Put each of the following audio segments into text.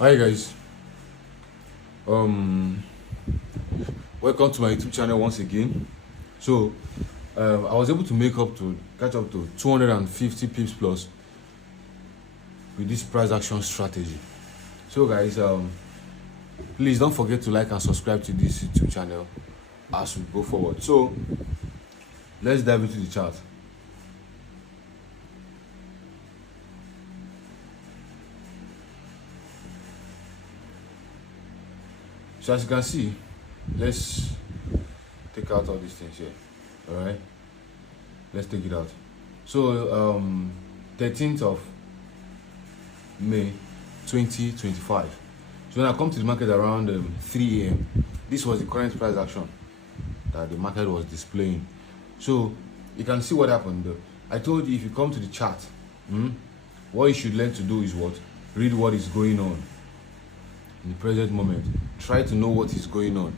Hi guys, um, welcome to my YouTube channel once again. So, I was able to catch up to 250 pips plus with this price action strategy. So, guys, please don't forget to like and subscribe to this YouTube channel as we go forward. So, let's dive into the chart. So, as you can see, let's take out all these things here. All right, let's take it out. So, 13th of May 2025. So when I come to the market around 3 a.m., this was the current price action that the market was displaying. So you can see what happened though. I told you if you come to the chart, what you should learn to do is what? Read what is going on in the present moment. Try to know what is going on.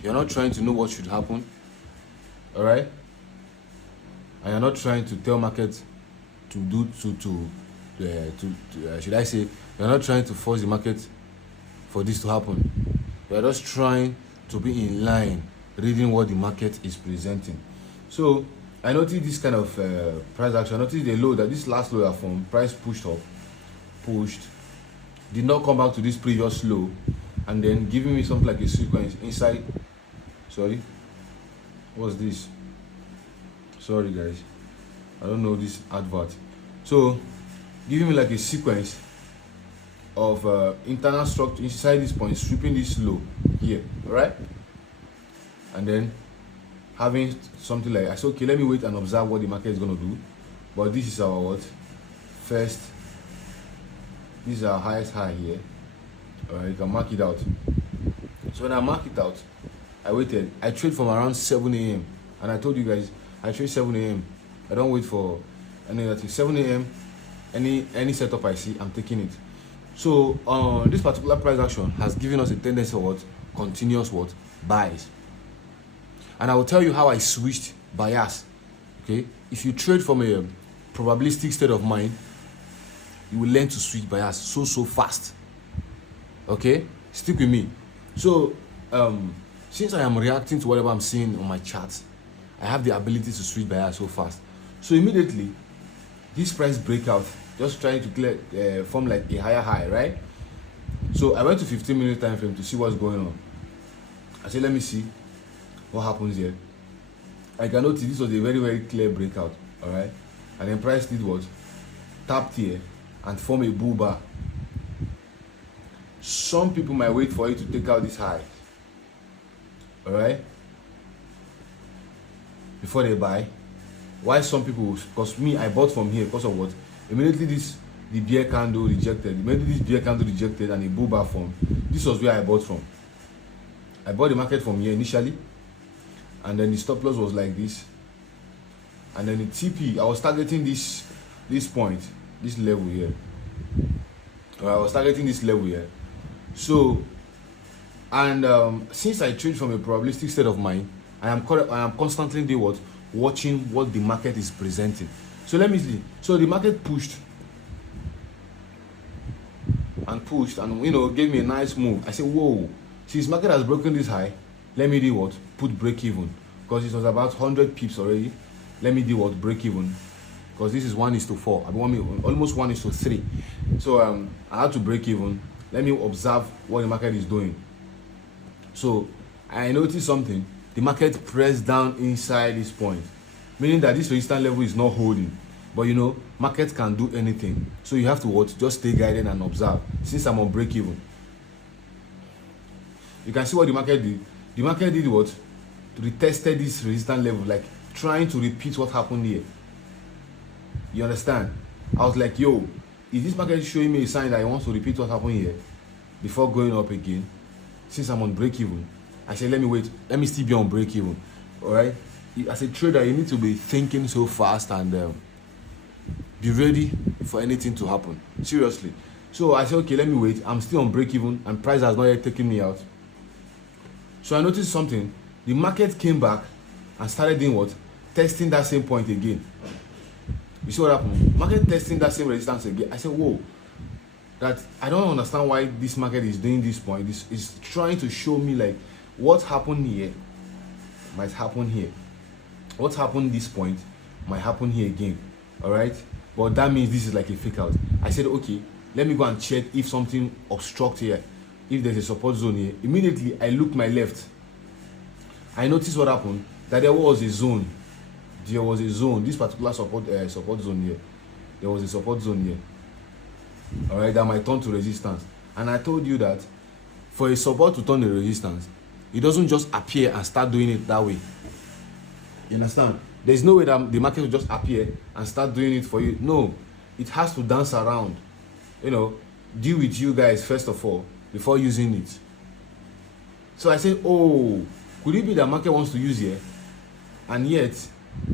You're not trying to know what should happen, all right? And you're not trying to tell market to do should I say, you're not trying to force the market for this to happen. You're just trying to be in line, reading what the market is presenting. So I noticed this kind of price action. I noticed the low, that this last low I formed, price pushed up, did not come back to this previous low, and then giving me something like a sequence inside. Sorry, what's this? Sorry guys, I don't know this advert. So giving me like a sequence of internal structure inside this point, sweeping this low here, right? And then having something like, I said, okay, let me wait and observe what the market is going to do. But this is our what? First, this is our highest high here. You can mark it out. So when I mark it out, I waited. I trade from around 7 a.m. And I told you guys, I trade 7 a.m. I don't wait for any other thing. 7 a.m. Any setup I see, I'm taking it. So this particular price action has given us a tendency of what? Continuous what? Buys. And I will tell you how I switched bias. Okay, if you trade from a probabilistic state of mind, you will learn to switch bias so fast. Okay, stick with me. So since I am reacting to whatever I'm seeing on my charts, I have the ability to switch bias so fast. So immediately this price breakout, just trying to clear form like a higher high, right? So I went to 15-minute time frame to see what's going on. I said, let me see what happens here. I can notice this was a very clear breakout, all right? And then price did what? Tapped here and form a bull bar. Some people might wait for it to take out this high, all right, before they buy. Why some people? Because me, I bought from here because of what? Immediately the bear candle rejected. Immediately this bear candle rejected and a bull bar formed. This was where I bought from. I bought the market from here initially, and then the stop loss was like this, and then the TP, I was targeting this point, this level here. I was targeting this level here. So, and since I trade from a probabilistic state of mind, I am constantly doing what? Watching what the market is presenting. So let me see. So the market pushed and gave me a nice move. I said, whoa, since market has broken this high, let me do what? Put break even, because it was about 100 pips already. Let me do what? Break even, because this is 1:4. I mean, almost 1:3. So I had to break even. Let me observe what the market is doing. So I noticed something. The market pressed down inside this point, meaning that this resistance level is not holding. But market can do anything. So you have to what? Just stay guided and observe. Since I'm on break even, you can see what the market did. The market did what? Retested this resistance level, like trying to repeat what happened here. You understand? I was like, yo, is this market showing me a sign that it wants to repeat what happened here before going up again? Since I'm on break even, I said, let me wait. Let me still be on break even. All right. As a trader, you need to be thinking so fast and be ready for anything to happen. Seriously. So I said, okay, let me wait. I'm still on break even, and price has not yet taken me out. So I noticed something. The market came back and started doing what? Testing that same point again. You see what happened? Market testing that same resistance again. I said, whoa, that I don't understand why this market is doing this point. This is trying to show me like what happened here might happen here. What happened this point might happen here again. All right, but that means this is like a fake out. I said, okay, let me go and check if something obstruct here, if there's a support zone here. Immediately I look my left. I noticed what happened, that there was a zone. There was a zone. This particular support zone here. There was a support zone here. All right, that might turn to resistance. And I told you that for a support to turn to resistance, it doesn't just appear and start doing it that way. You understand? There's no way that the market will just appear and start doing it for you. No, it has to dance around. You know, deal with you guys first of all before using it. So I said, oh, could it be that market wants to use here, and yet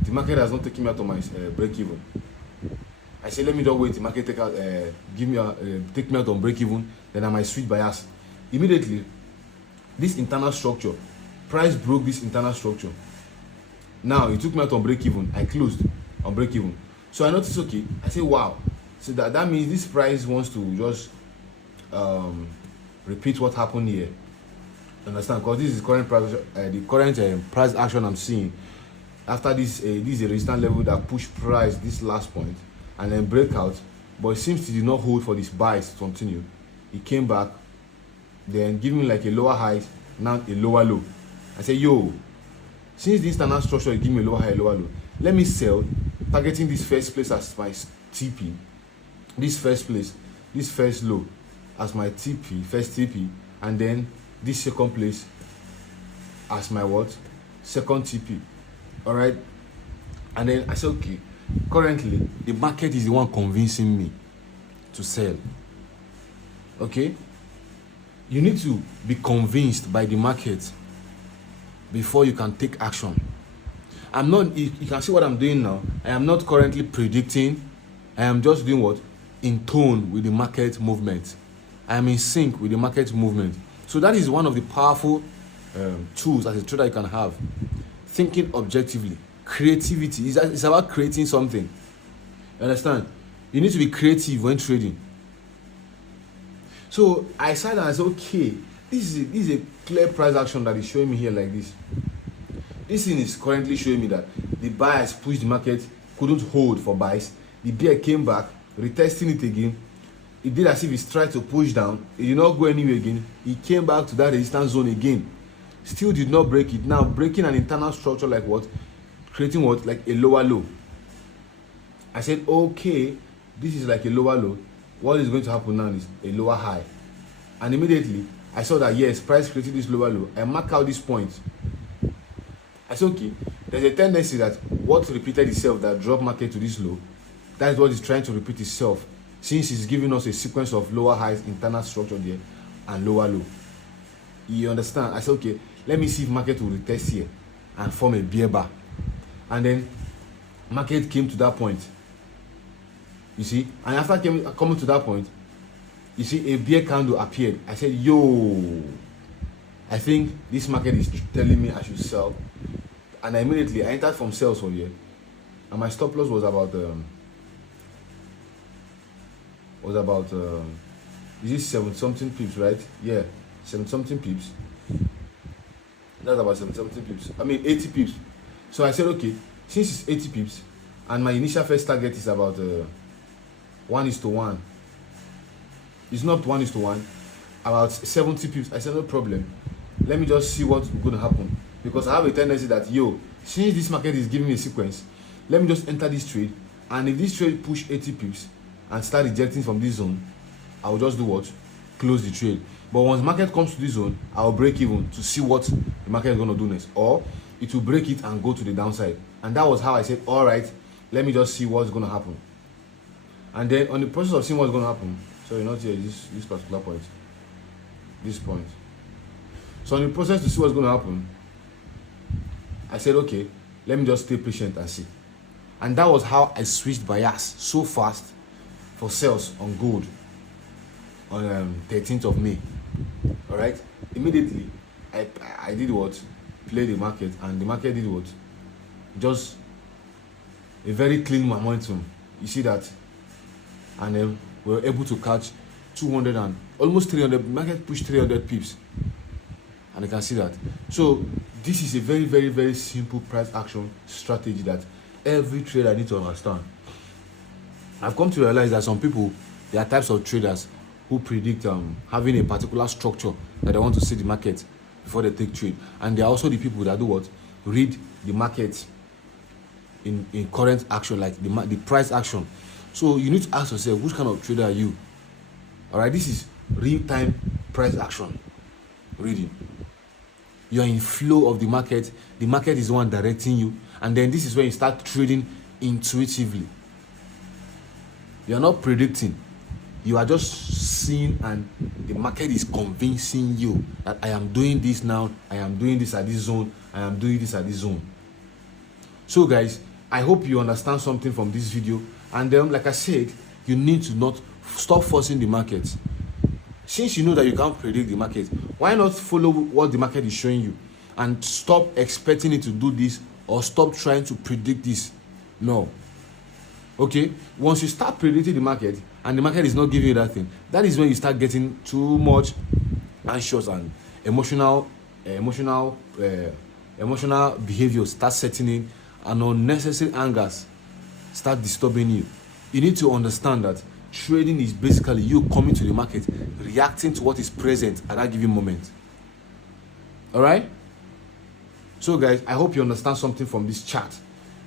the market has not taken me out of my break even? I said, let me just wait. The market take out, take me out on break even. Then I might switch bias. Immediately, this internal structure, price broke this internal structure. Now it took me out on break even. I closed on break even. So I noticed, okay, I say, wow. So that means this price wants to just repeat what happened here. Understand? Because this is current price, the current price action I'm seeing. After this, this is a resistance level that pushed price this last point and then breakout, but it seems it did not hold for this buys to continue. It came back, then give me like a lower high, now a lower low. I say, yo, since the internal structure give me a lower high, lower low, let me sell, targeting this first place as my TP, this first place, this first low as my TP, first TP, and then this second place as my what? Second TP. All right. And then I said, okay, currently the market is the one convincing me to sell. Okay. You need to be convinced by the market before you can take action. I'm not, you can see what I'm doing now. I am not currently predicting. I am just doing what? In tone with the market movement. I am in sync with the market movement. So that is one of the powerful tools as a trader you can have. Thinking objectively. Creativity. It's about creating something. You understand? You need to be creative when trading. So I sat and I said, okay, this is a clear price action that is showing me here like this. This thing is currently showing me that the buyers pushed the market, couldn't hold for buys. The bear came back, retesting it again. It did as if it's tried to push down. It did not go anywhere again. It came back to that resistance zone again. Still did not break it. Now breaking an internal structure like what? Creating what? Like a lower low. I said, okay, this is like a lower low. What is going to happen now is a lower high. And immediately, I saw that yes, price created this lower low. I mark out this point. I said, okay, there's a tendency that what repeated itself that dropped market to this low, that is what is trying to repeat itself, since it's giving us a sequence of lower highs, internal structure there, and lower low. You understand? I said, okay, let me see if market will retest here and form a bear bar. And then market came to that point. You see? And after coming to that point, you see a bear candle appeared. I said, yo, I think this market is telling me I should sell. And immediately I entered from sales from here. And my stop loss was about is this 7 something pips, right? Yeah, 7 something pips. That's about 7 something pips. I mean 80 pips. So I said, okay, since it's 80 pips and my initial first target is about 1:1. It's not 1:1, about 70 pips. I said, no problem. Let me just see what's going to happen. Because I have a tendency that, yo, since this market is giving me a sequence, let me just enter this trade. And if this trade push 80 pips and start rejecting from this zone, I will just do what? Close the trade. But once market comes to this zone, I will break even to see what the market is going to do next. Or it will break it and go to the downside. And that was how I said, all right, let me just see what's going to happen. And then on the process of seeing what's going to happen, sorry, not here, this particular point, this point. So on the process to see what's going to happen, I said, okay, let me just stay patient and see. And that was how I switched bias so fast for sales on gold on 13th of May. All right, immediately I did what? Play the market, and the market did what? Just a very clean momentum. You see that? And then we were able to catch 200 and almost 300. Market pushed 300 pips, and you can see that. So this is a very, very, very simple price action strategy that every trader needs to understand. I've come to realize that some people, there are types of traders who predict having a particular structure that they want to see the market before they take trade, and there are also the people that do what? Read the market in current action, like the price action. So you need to ask yourself, which kind of trader are you? All right, this is real-time price action reading. You are in flow of the market is the one directing you, and then this is when you start trading intuitively. You are not predicting, you are just seeing, and the market is convincing you that I am doing this now, I am doing this at this zone, I am doing this at this zone. So guys, I hope you understand something from this video, and then like I said, you need to not stop forcing the market. Since you know that you can't predict the market, why not follow what the market is showing you and stop expecting it to do this, or stop trying to predict this? No. Okay, once you start predicting the market and the market is not giving you that thing, that is when you start getting too much anxious, and emotional behavior start setting in, and unnecessary angers start disturbing you. You need to understand that trading is basically you coming to the market, reacting to what is present at that given moment. All right, so guys, I hope you understand something from this chat,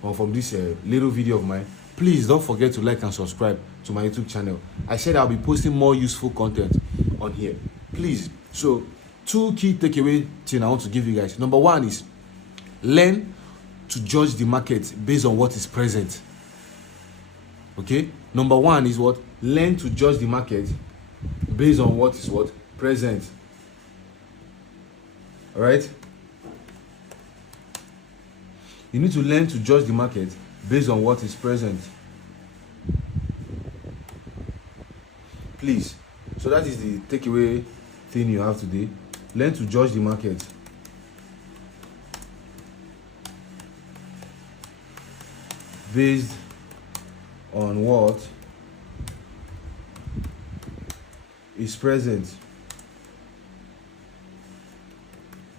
or from this little video of mine. Please don't forget to like and subscribe to my YouTube channel. I said I'll be posting more useful content on here. Please. So 2 key takeaway things I want to give you guys. Number 1 is learn to judge the market based on what is present. Okay, number 1 is what? Learn to judge the market based on what is what? Present. All right, you need to learn to judge the market based on what is present. Please. So that is the takeaway thing you have today. Learn to judge the market based on what is present.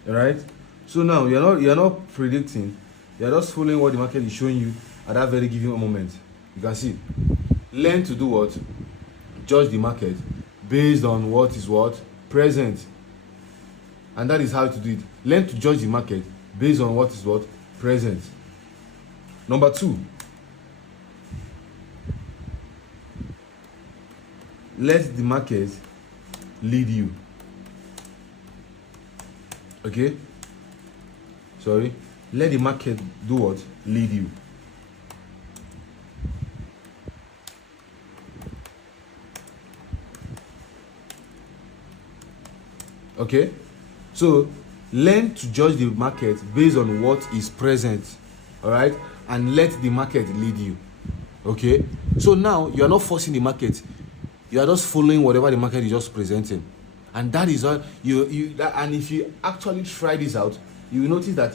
All right, so now you're not predicting, you're just following what the market is showing you at that very given moment. You can see, learn to do what? Judge the market based on what is what? Present. And that is how to do it. Learn to judge the market based on what is what? Present. Number 2, let the market lead you. Okay, sorry, let the market do what? Lead you. Okay, so learn to judge the market based on what is present. All right, and let the market lead you. Okay, so now you are not forcing the market, you are just following whatever the market is just presenting, and that is all and if you actually try this out, you will notice that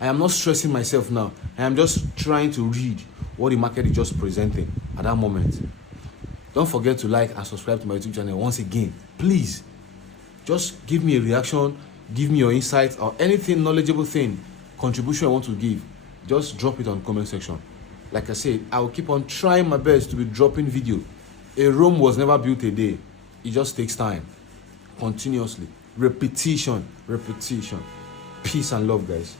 I am not stressing myself now. I am just trying to read what the market is just presenting at that moment. Don't forget to like and subscribe to my YouTube channel once again. Please, just give me a reaction, give me your insights, or anything knowledgeable thing, contribution I want to give. Just drop it on the comment section. Like I said, I will keep on trying my best to be dropping video. A Rome was never built a day. It just takes time. Continuously. Repetition. Peace and love, guys.